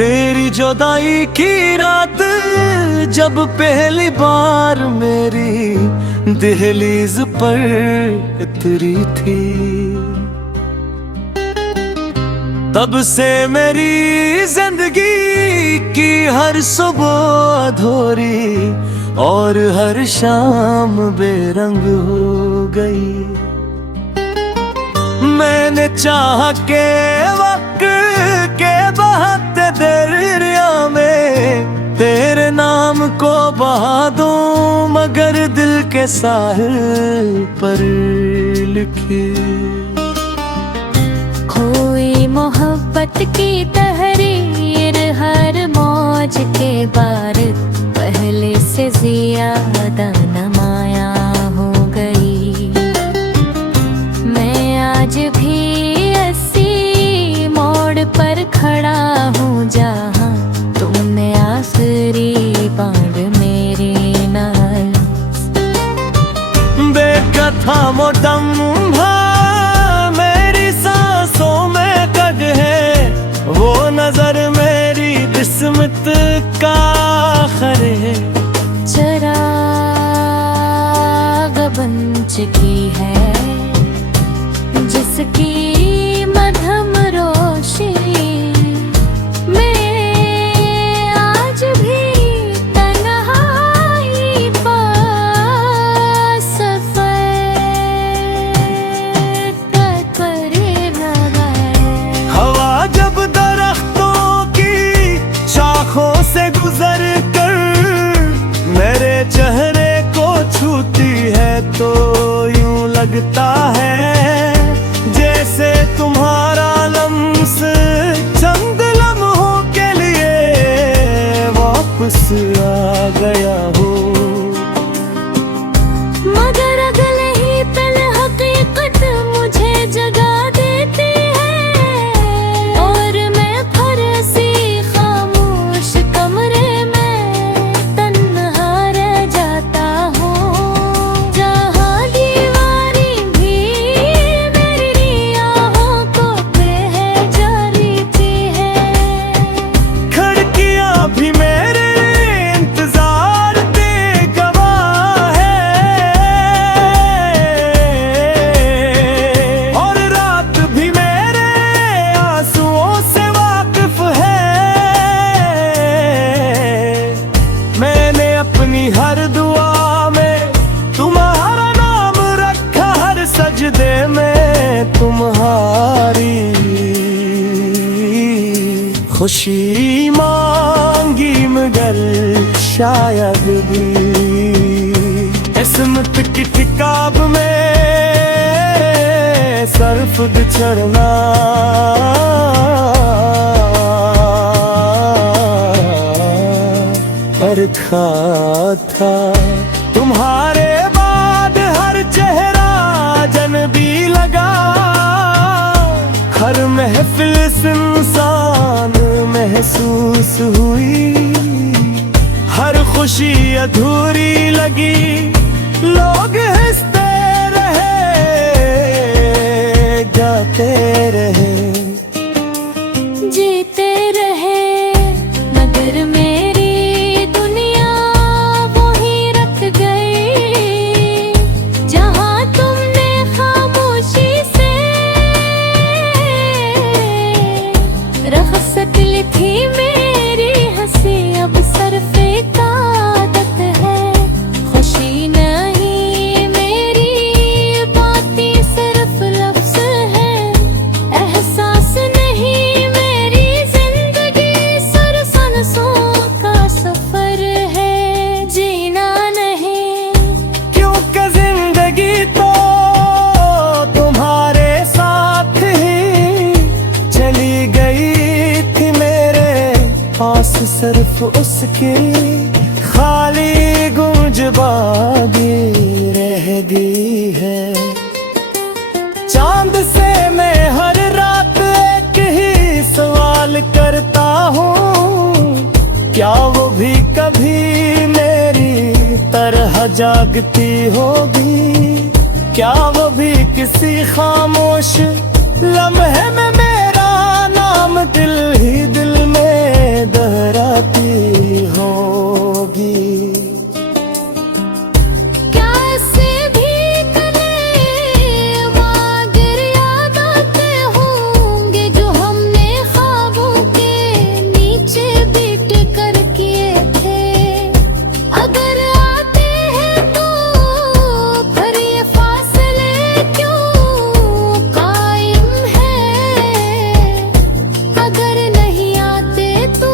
तेरी जुदाई की रात जब पहली बार मेरी दहलीज पर उतरी थी, तब से मेरी जिंदगी की हर सुबह अधूरी और हर शाम बेरंग हो गई। मैंने चाहा के वक्त के बहते दरिया में तेरे नाम को बहा दूं, मगर दिल के साहिल पर लिखी खोई मोहब्बत की तहरीर हर मौज के बार पहले से ज्यादा नमाया हो गई। मैं आज भी ऐसी मोड़ पर खड़ा हूँ जहाँ तुमने आखिरी बार मेरे नाल देखा था मोदम मेरी सांसों में कद है, वो नजर मेरी किस्मत का आखिर है। चराग बन चुकी है जिसकी मध्यम रोशनी में आज भी तन्हाई पर सफर कर रहा है। हवा जब दरख्तों की शाखों से गुजर कर मेरे चेहरे को छूती है तो यूं लगता है जैसे तुम्हारा लम्स चंद लम्हों के लिए वापस आ गया हो। मगर अगले ही पल हकीकत मुझे जगा देती है और मैं फरसी खामोश कमरे में तन्हा रह जाता हूँ, जहाँ दीवारी भी मेरी आहों को कह जाती है। खिड़कियाँ भी मेरे इंतजार पे गवाह है और रात भी मेरे आंसुओं से वाकिफ है। मैंने अपनी हर दुआ में तुम्हारा नाम रखा, हर सजदे में तुम्हारी खुशी मांगी, मगर शायद भी किस्मत की किताब में सर्फ बिछड़ना अर्था था। तुम्हारे बाद हर चेहरा जनबी लगा, हर महफिल इंसान महसूस हुई, हर खुशी अधूरी लगी। लोग हंसते रहे जाते रहे जीते रहे, मगर मेरी दुनिया वही रख गई जहाँ तुमने खामोशी से रख्सत लिखी। मेरी हंसी अब सरफे का आदत है, खुशी नहीं मेरी बातें सिर्फ लफ्ज है, एहसास नहीं मेरी जिंदगी सरसनसों का सफर है, जीना नहीं। क्योंकि जिंदगी तो तुम्हारे साथ ही चली गई थी, मेरे पास सिर्फ उसकी खाली गूंज बागी रह गई है। चांद से मैं हर रात एक ही सवाल करता हूँ, क्या वो भी कभी मेरी तरह जागती होगी? क्या वो भी किसी खामोश लम्हे में मेरा नाम नाम दिल ही दिल में दोहराती होगी। कैसे भी करें मगर याद आते होंगे जो हमने ख्वाबों के नीचे बिट कर किए थे। अगर आते हैं तो फिर ये फासले क्यों कायम है। अगर नहीं आते तो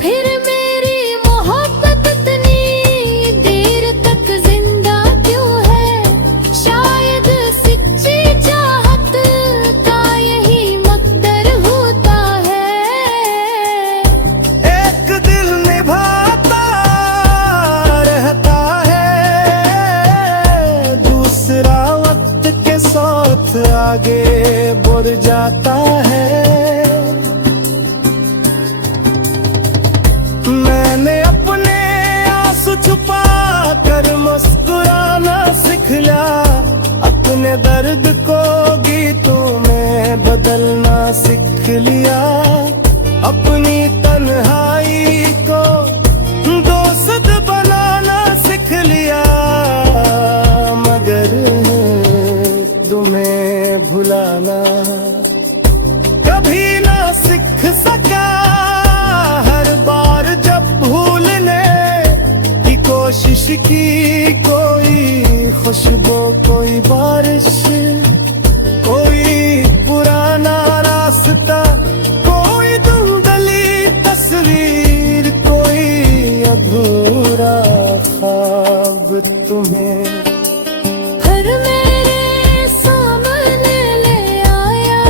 फिर मेरी मोहब्बत इतनी देर तक जिंदा क्यों है। शायद सच्ची चाहत का यही मकदर होता है। एक दिल निभाता रहता है, दूसरा वक्त के साथ आगे बढ़ जाता है। मैंने अपने आंसू छुपा कर मुस्कुराना सीख लिया, अपने दर्द को गीतों में बदलना सीख लिया, अपनी तन्हाई को दोस्त बनाना सीख लिया। मगर तुम्हें भुलाना कभी ना सीख सका। हर बार जब भूलने की कोशिश की, कोई खुशबू कोई बारिश, कोई पुराना रास्ता, कोई धुंधली तस्वीर, कोई अधूरा ख्वाब तुम्हें फिर मेरे सामने ले आया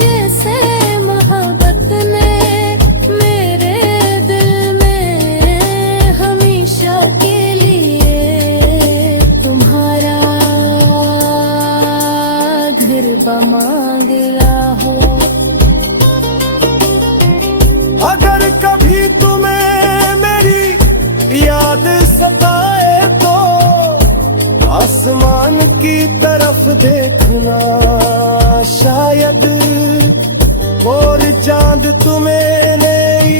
जैसे मोहब्बत ने मेरे दिल में हमेशा के लिए तुम्हारा घर बमांग लिया हो। अगर कभी तुम्हें मेरी याद सताए तो आसमान की तरफ देखना, शायद और चांद तुम्हें नहीं